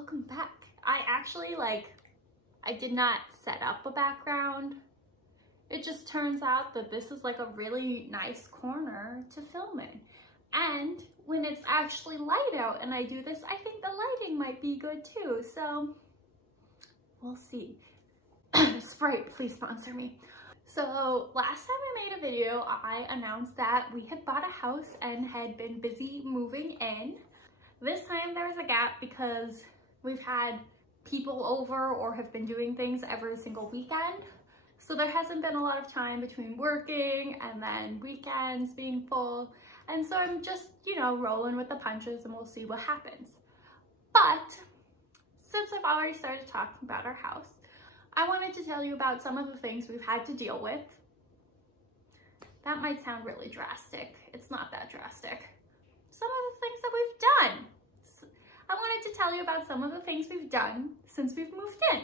welcome back. I actually I did not set up a background. It just turns out that this is like a really nice corner to film in. And when it's actually light out and I do this, I think the lighting might be good too. So we'll see. Sprite, please sponsor me. So last time I made a video, I announced that we had bought a house and had been busy moving in. This time there was a gap because we've had people over or have been doing things every single weekend. So there hasn't been a lot of time between working and then weekends being full. And so I'm just, rolling with the punches and we'll see what happens. But since I've already started talking about our house, I wanted to tell you about some of the things we've had to deal with. That might sound really drastic. It's not that drastic. Some of the things that we've done. I wanted to tell you about some of the things we've done since we've moved in.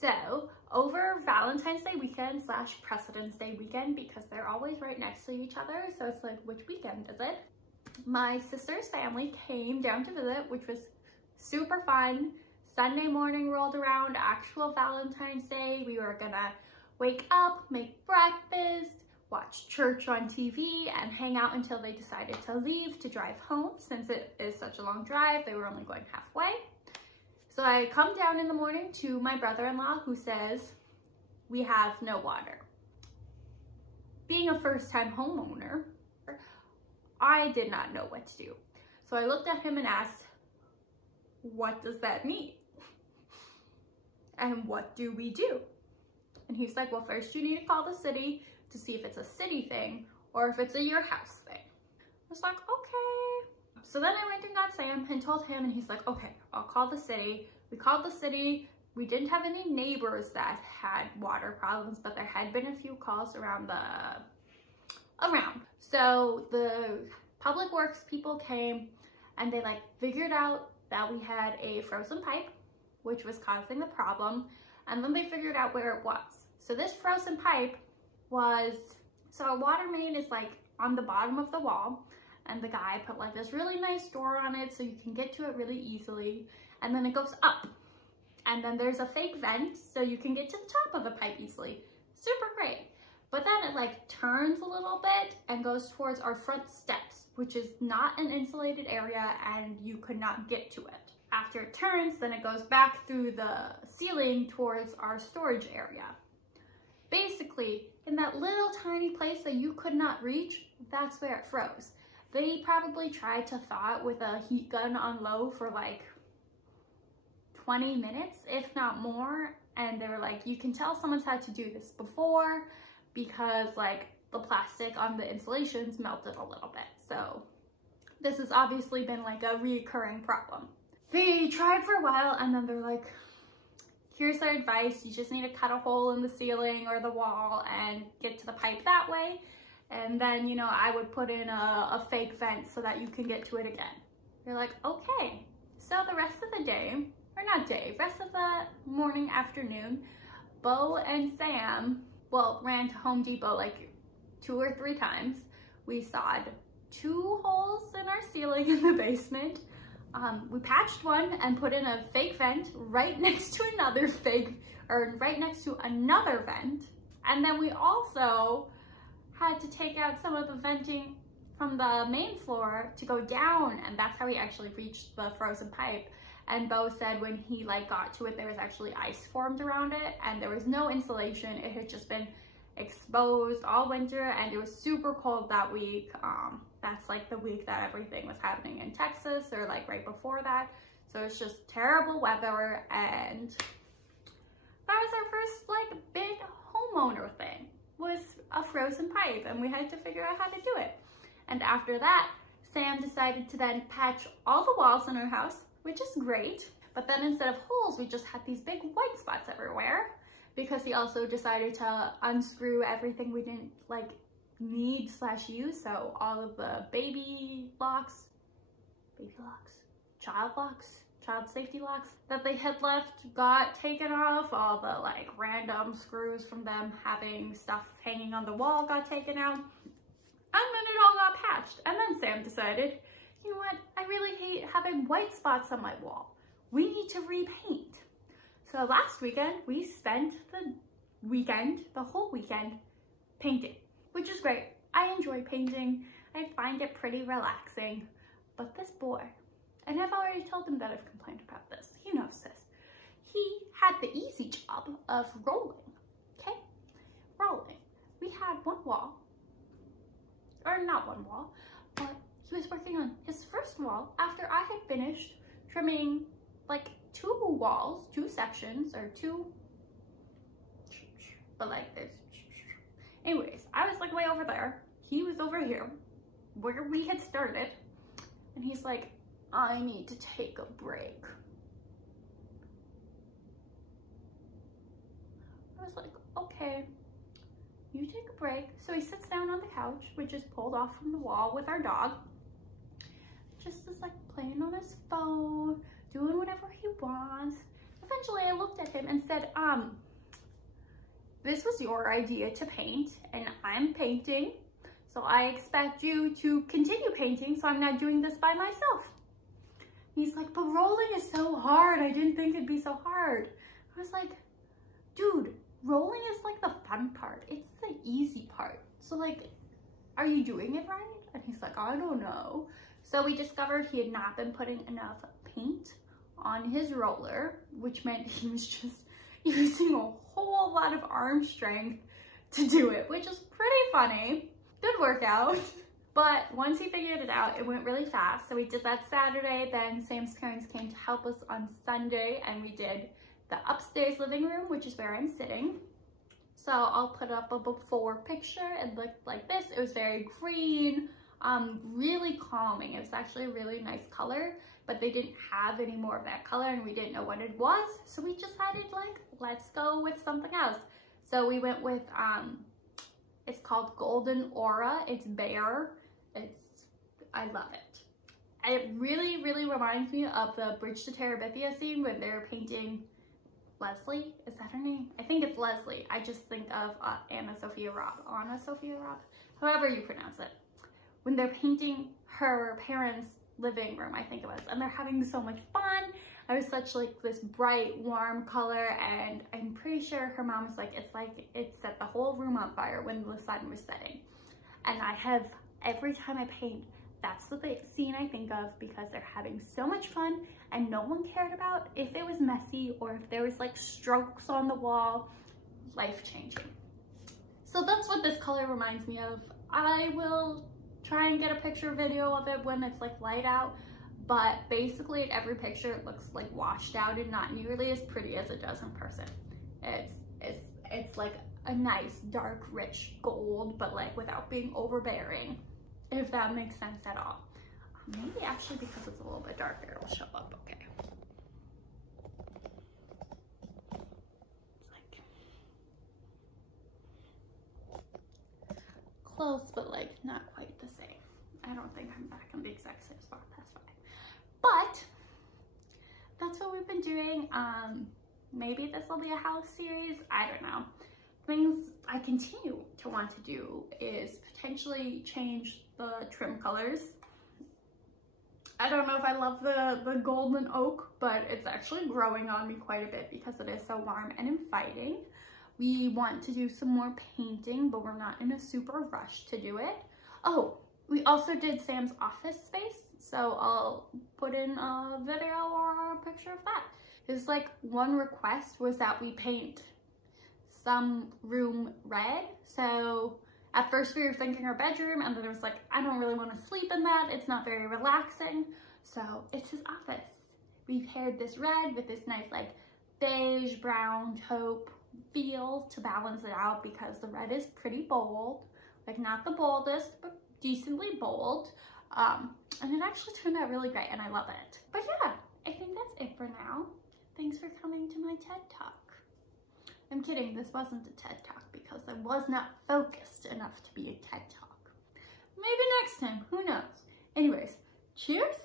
So over Valentine's Day weekend / President's Day weekend, because they're always right next to each other, so it's like, which weekend is it? My sister's family came down to visit, which was super fun. Sunday morning rolled around, actual Valentine's Day. We were gonna wake up, make breakfast, watch church on TV, and hang out until they decided to leave to drive home. Since it is such a long drive, they were only going halfway. So I come down in the morning to my brother-in-law, who says, we have no water. Being a first-time homeowner, I did not know what to do. So I looked at him and asked, what does that mean? And what do we do? And he's like, well, first you need to call the city to see if it's a city thing or if it's a your house thing. I was like, okay. So then I went and got Sam and told him, and he's like, okay, I'll call the city. We called the city. We didn't have any neighbors that had water problems, but there had been a few calls around. So the public works people came and they figured out that we had a frozen pipe, which was causing the problem. And then they figured out where it was. So this frozen pipe was, so a water main is on the bottom of the wall, and the guy put this really nice door on it so you can get to it really easily. And then it goes up, and then there's a fake vent so you can get to the top of the pipe easily. Super great. But then it turns a little bit and goes towards our front steps, which is not an insulated area and you could not get to it. After it turns, then it goes back through the ceiling towards our storage area. Basically, in that little tiny place that you could not reach, that's where it froze. They probably tried to thaw it with a heat gun on low for 20 minutes, if not more. And they were like, you can tell someone's had to do this before because the plastic on the insulations melted a little bit. So this has obviously been a reoccurring problem. They tried for a while and then they're like, here's our advice. You just need to cut a hole in the ceiling or the wall and get to the pipe that way. And then, I would put in a fake vent so that you can get to it again. You're like, okay. So the rest of the day, or not day, rest of the morning, afternoon, Bo and Sam, ran to Home Depot 2 or 3 times. We sawed 2 holes in our ceiling in the basement. We patched one and put in a fake vent right next to another vent. And then we also had to take out some of the venting from the main floor to go down, and that's how we actually reached the frozen pipe. And Bo said when he got to it, there was actually ice formed around it and there was no insulation. It had just been exposed all winter and it was super cold that week. That's the week that everything was happening in Texas, or right before that. So it's just terrible weather, and that was our first big homeowner thing, was a frozen pipe, and we had to figure out how to do it. And after that, Sam decided to then patch all the walls in our house, which is great. But then instead of holes, we just had these big white spots everywhere, because he also decided to unscrew everything we didn't need / use. So all of the child safety locks that they had left got taken off. All the random screws from them having stuff hanging on the wall got taken out. And then it all got patched. And then Sam decided, you know what, I really hate having white spots on my wall. we need to repaint. So last weekend, we spent the whole weekend painting, which is great. I enjoy painting. I find it pretty relaxing. But this boy, and I've already told him that I've complained about this. He knows this. He had the easy job of rolling, okay? Rolling. We had one wall, or not one wall, but he was working on his first wall after I had finished trimming like 2 walls, 2 sections, or 2, but like this. Anyways, I was like way over there. He was over here where we had started, and he's like, I need to take a break. I was like, okay, you take a break. So he sits down on the couch, which is pulled off from the wall with our dog. Just is like playing on his phone, doing whatever he wants. Eventually I looked at him and said, this was your idea to paint and I'm painting. So I expect you to continue painting, so I'm not doing this by myself. He's like, but rolling is so hard. I didn't think it'd be so hard. I was like, dude, rolling is like the fun part. It's the easy part. So like, are you doing it right? And he's like, I don't know. So we discovered he had not been putting enough paint on his roller, which meant he was just using a whole lot of arm strength to do it, which is pretty funny. Good workout. But once he figured it out, it went really fast. So we did that Saturday. Then Sam's parents came to help us on Sunday, and we did the upstairs living room, which is where I'm sitting. So I'll put up a before picture. It looked like this. It was very green, really calming. It was actually a really nice color, but they didn't have any more of that color and we didn't know what it was. So we decided like, let's go with something else. So we went with, it's called Golden Aura. It's bare. I love it. It really, really reminds me of the Bridge to Terabithia scene when they're painting Leslie. Is that her name? I think it's Leslie. I just think of Anna Sophia Robb. However you pronounce it. When they're painting her parents' living room, I think it was, and they're having so much fun. I was such like this bright, warm color, and I'm pretty sure her mom was like, it's like it set the whole room on fire when the sun was setting. And I have, every time I paint, that's the scene I think of, because they're having so much fun and no one cared about if it was messy or if there was like strokes on the wall. Life-changing. So that's what this color reminds me of. I will try and get a picture video of it when it's like light out, but basically in every picture it looks like washed out and not nearly as pretty as it does in person. It's like a nice dark rich gold, but like without being overbearing, if that makes sense at all. Maybe actually because it's a little bit darker it'll show up okay. It's like close, but like not quite the same. I don't think I'm back in the exact same spot, that's fine. But that's what we've been doing. Maybe this will be a house series, I don't know. Things I continue to want to do is potentially change the trim colors. I don't know if I love the golden oak, but it's actually growing on me quite a bit because it is so warm and inviting. We want to do some more painting, but we're not in a super rush to do it. Oh, we also did Sam's office space, so I'll put in a video or a picture of that. It's like one request was that we paint some room red. So at first we were thinking our bedroom, and then it was like, I don't really want to sleep in that. It's not very relaxing. So it's his office. We paired this red with this nice like beige, brown, taupe feel to balance it out because the red is pretty bold. Like not the boldest, but decently bold. And it actually turned out really great and I love it. But yeah, I think that's it for now. Thanks for coming to my TED Talk. I'm kidding, this wasn't a TED Talk because I was not focused enough to be a TED Talk. Maybe next time, who knows? Anyways, cheers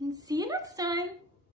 and see you next time.